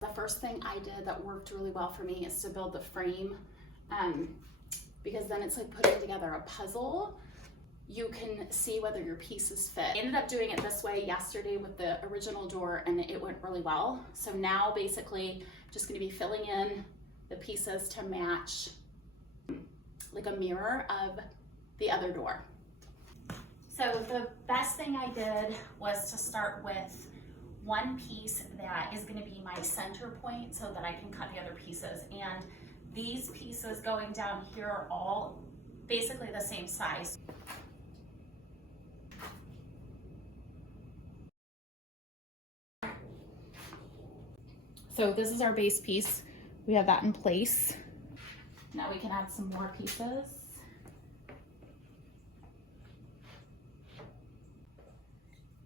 The first thing I did that worked really well for me is to build the frame, because then it's like putting together a puzzle. You can see whether your pieces fit. I ended up doing it this way yesterday with the original door and it went really well. So now basically just gonna be filling in the pieces to match like a mirror of the other door. So the best thing I did was to start with one piece that is gonna be my center point so that I can cut the other pieces. And these pieces going down here are all basically the same size. So this is our base piece. We have that in place. Now we can add some more pieces.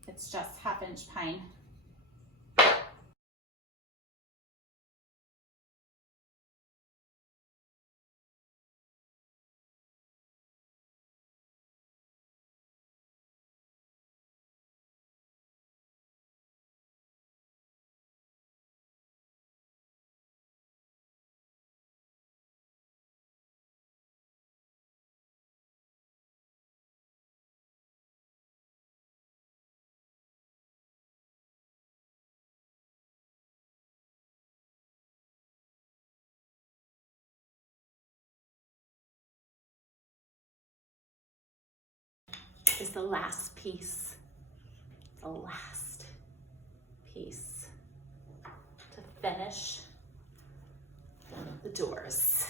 It's just 1/2 inch pine. Is the last piece, to finish the doors.